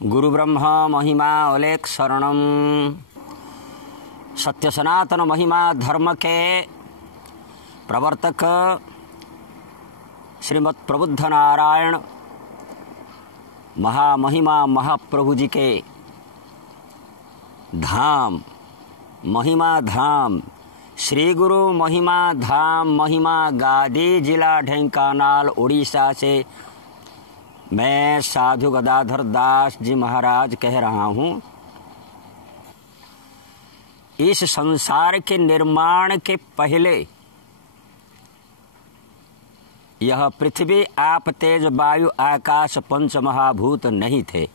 गुरु ब्रह्मा महिमा अलेख शरणम। सत्य सनातन महिमा धर्म के प्रवर्तक श्रीमद् प्रबुद्ध नारायण महामहिमा महाप्रभु जी के धाम महिमा धाम श्री गुरु महिमा धाम महिमा गादी जिला ढेंकानाल उड़ीसा से मैं साधु गदाधर दास जी महाराज कह रहा हूँ। इस संसार के निर्माण के पहले यह पृथ्वी आप तेज वायु आकाश पंच महाभूत नहीं थे।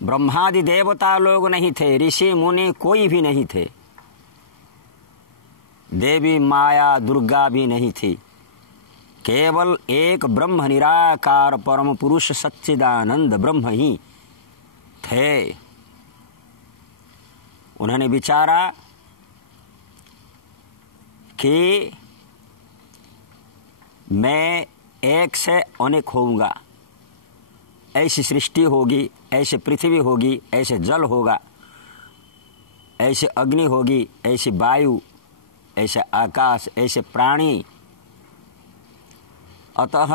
ब्रह्मादि देवता लोग नहीं थे, ऋषि मुनि कोई भी नहीं थे, देवी माया दुर्गा भी नहीं थी। केवल एक ब्रह्म निराकार परम पुरुष सच्चिदानंद ब्रह्म ही थे। उन्होंने विचारा कि मैं एक से अनेक होऊंगा, ऐसी सृष्टि होगी, ऐसे पृथ्वी होगी, ऐसे जल होगा, ऐसे अग्नि होगी, ऐसी वायु, ऐसे आकाश, ऐसे प्राणी। अतः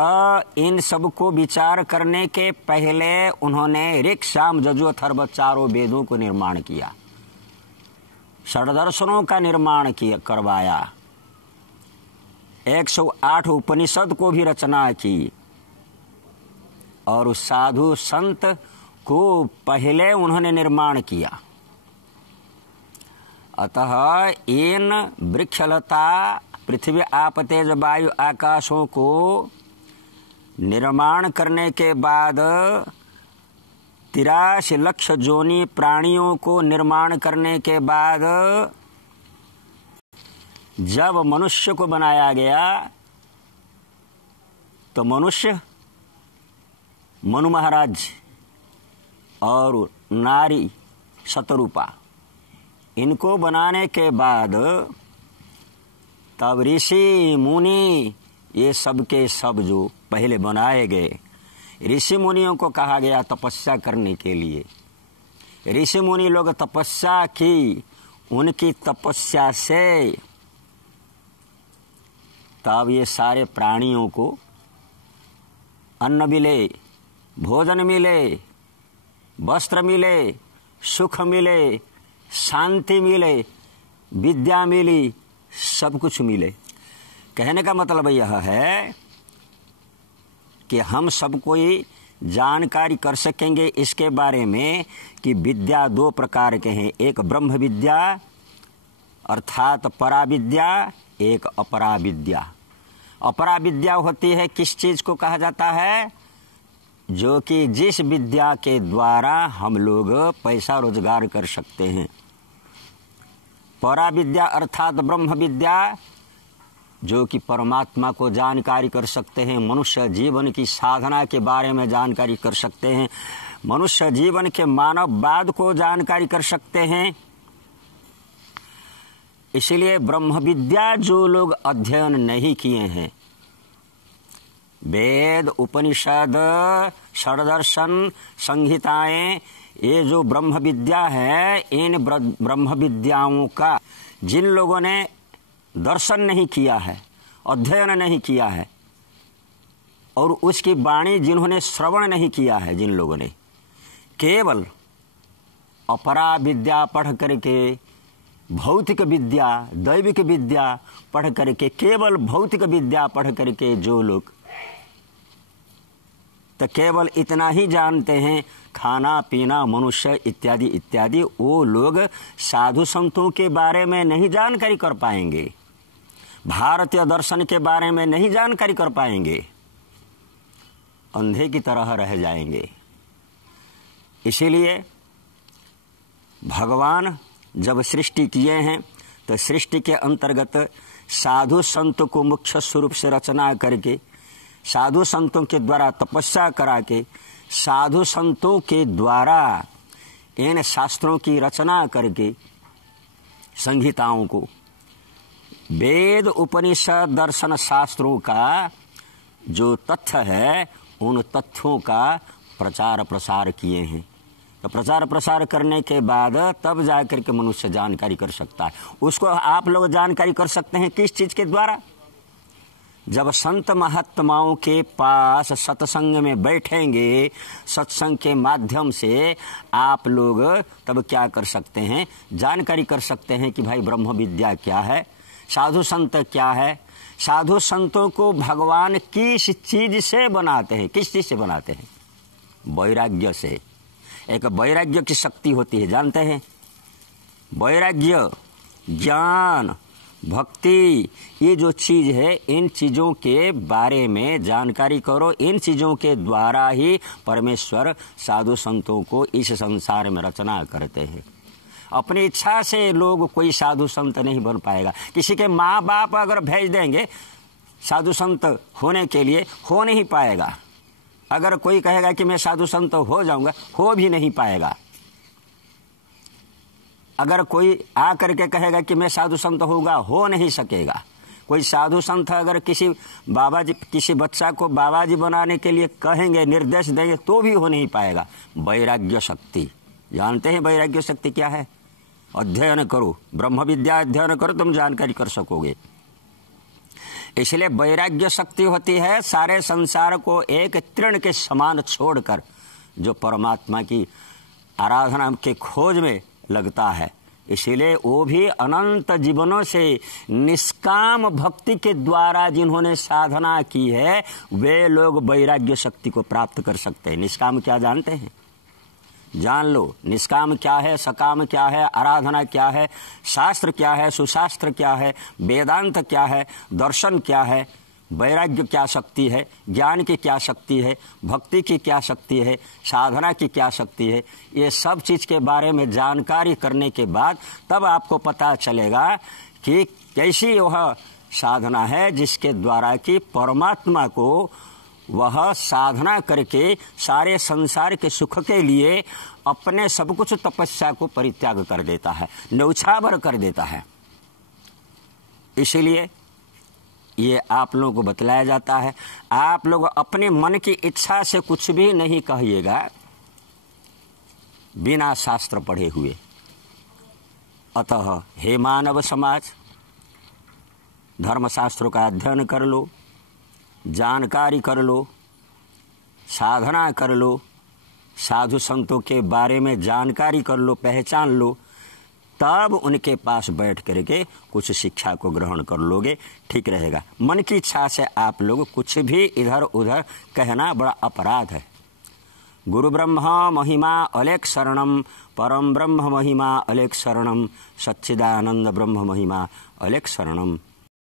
इन सब को विचार करने के पहले उन्होंने ऋक् साम यजु अथर्व चारों वेदों को निर्माण किया, षड्दर्शनों का निर्माण करवाया, 108 उपनिषद को भी रचना की और साधु संत को पहले उन्होंने निर्माण किया। अतः इन वृक्षलता पृथ्वी आप तेज वायु आकाशों को निर्माण करने के बाद 83 लक्ष जोनि प्राणियों को निर्माण करने के बाद जब मनुष्य को बनाया गया तो मनुष्य मनु महाराज और नारी शतरूपा, इनको बनाने के बाद तब ऋषि मुनि ये सब के सब जो पहले बनाए गए, ऋषि मुनियों को कहा गया तपस्या करने के लिए। ऋषि मुनि लोग तपस्या की, उनकी तपस्या से तब ये सारे प्राणियों को अन्न मिले, भोजन मिले, वस्त्र मिले, सुख मिले, शांति मिले, विद्या मिली, सब कुछ मिले। कहने का मतलब यह है कि हम सब कोई जानकारी कर सकेंगे इसके बारे में कि विद्या दो प्रकार के हैं, एक ब्रह्म विद्या अर्थात परा विद्या, एक अपरा विद्या। अपरा विद्या होती है, किस चीज को कहा जाता है? जो कि जिस विद्या के द्वारा हम लोग पैसा रोजगार कर सकते हैं। परा विद्या अर्थात ब्रह्म विद्या जो कि परमात्मा को जानकारी कर सकते हैं, मनुष्य जीवन की साधना के बारे में जानकारी कर सकते हैं, मनुष्य जीवन के मानववाद को जानकारी कर सकते हैं। इसलिए ब्रह्म विद्या जो लोग अध्ययन नहीं किए हैं, वेद उपनिषद षड्दर्शन संहिताएं, ये जो ब्रह्म विद्या है, इन ब्रह्म विद्याओं का जिन लोगों ने दर्शन नहीं किया है, अध्ययन नहीं किया है, और उसकी वाणी जिन्होंने श्रवण नहीं किया है, जिन लोगों ने केवल अपरा विद्या पढ़ करके, भौतिक विद्या, दैविक विद्या पढ़ करके, केवल भौतिक विद्या पढ़ करके जो लोग तो केवल इतना ही जानते हैं, खाना पीना मनुष्य इत्यादि इत्यादि, वो लोग साधु संतों के बारे में नहीं जानकारी कर पाएंगे, भारतीय दर्शन के बारे में नहीं जानकारी कर पाएंगे, अंधे की तरह रह जाएंगे। इसीलिए भगवान जब सृष्टि किए हैं तो सृष्टि के अंतर्गत साधु संत को मुख्य स्वरूप से रचना करके, साधु संतों के द्वारा तपस्या करा के, साधु संतों के द्वारा इन शास्त्रों की रचना करके, संहिताओं को, वेद उपनिषद दर्शन शास्त्रों का जो तथ्य है, उन तथ्यों का प्रचार प्रसार किए हैं। तो प्रचार प्रसार करने के बाद तब जाकर के मनुष्य जानकारी कर सकता है। उसको आप लोग जानकारी कर सकते हैं किस चीज़ के द्वारा? जब संत महात्माओं के पास सत्संग में बैठेंगे, सत्संग के माध्यम से आप लोग तब क्या कर सकते हैं? जानकारी कर सकते हैं कि भाई ब्रह्म विद्या क्या है, साधु संत क्या है। साधु संतों को भगवान किस चीज से बनाते हैं? किस चीज से बनाते हैं? वैराग्य से। एक वैराग्य की शक्ति होती है, जानते हैं? वैराग्य, ज्ञान, भक्ति, ये जो चीज है, इन चीजों के बारे में जानकारी करो। इन चीजों के द्वारा ही परमेश्वर साधु संतों को इस संसार में रचना करते हैं। अपनी इच्छा से लोग कोई साधु संत नहीं बन पाएगा। किसी के माँ बाप अगर भेज देंगे साधु संत होने के लिए, हो नहीं पाएगा। अगर कोई कहेगा कि मैं साधु संत हो जाऊंगा, हो भी नहीं पाएगा। अगर कोई आ करके कहेगा कि मैं साधु संत होऊंगा, हो नहीं सकेगा। कोई साधु संत अगर किसी बच्चा को बाबा जी बनाने के लिए कहेंगे, निर्देश देंगे, तो भी हो नहीं पाएगा। वैराग्य शक्ति, जानते हैं वैराग्य शक्ति क्या है? अध्ययन करो, ब्रह्म विद्या अध्ययन करो, तुम जानकारी कर सकोगे। इसलिए वैराग्य शक्ति होती है सारे संसार को एक तृण के समान छोड़कर जो परमात्मा की आराधना के खोज में लगता है। इसीलिए वो भी अनंत जीवनों से निष्काम भक्ति के द्वारा जिन्होंने साधना की है, वे लोग वैराग्य शक्ति को प्राप्त कर सकते हैं। निष्काम क्या जानते हैं? जान लो। निष्काम क्या है, सकाम क्या है, आराधना क्या है, शास्त्र क्या है, सुशास्त्र क्या है, वेदांत क्या है, दर्शन क्या है, वैराग्य क्या शक्ति है, ज्ञान की क्या शक्ति है, भक्ति की क्या शक्ति है, साधना की क्या शक्ति है। ये सब चीज़ के बारे में जानकारी करने के बाद तब आपको पता चलेगा कि कैसी वह साधना है जिसके द्वारा कि परमात्मा को वह साधना करके सारे संसार के सुख के लिए अपने सब कुछ तपस्या को परित्याग कर देता है, न्यौछावर कर देता है। इसीलिए ये आप लोगों को बतलाया जाता है। आप लोग अपने मन की इच्छा से कुछ भी नहीं कहिएगा बिना शास्त्र पढ़े हुए। अतः हे मानव समाज, धर्मशास्त्रों का अध्ययन कर लो, जानकारी कर लो, साधना कर लो, साधु संतों के बारे में जानकारी कर लो, पहचान लो, तब उनके पास बैठ करके कुछ शिक्षा को ग्रहण कर लोगे, ठीक रहेगा। मन की इच्छा से आप लोग कुछ भी इधर उधर कहना बड़ा अपराध है। गुरु ब्रह्मा महिमा अलेख शरणम, परम ब्रह्म महिमा अलेख शरणम, सच्चिदानंद ब्रह्म महिमा अलेख शरणम।